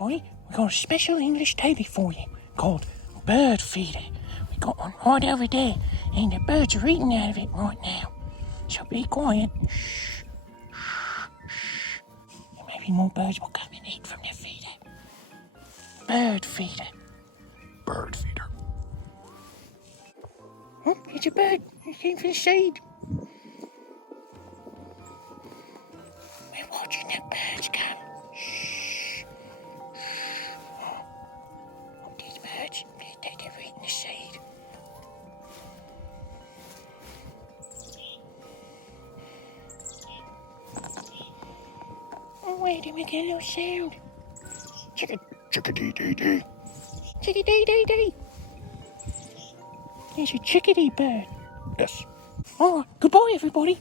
everybody. We've got a special English daily for you called Bird Feeder. We've got one right over there, and the birds are eating out of it right now. So be quiet. Shh, shh, shh. And maybe more birds will come and eat from the feeder. Bird Feeder. Bird feeder. Oh, it's a bird. It came for the seed. We're watching the birds come. Shh. Shh. Oh, these birds, they're eating the seed. Oh, wait, did we get a little sound? Chickadee-dee-dee. Chickadee-dee-dee. It's a chickadee bird. Yes. Oh, goodbye, everybody.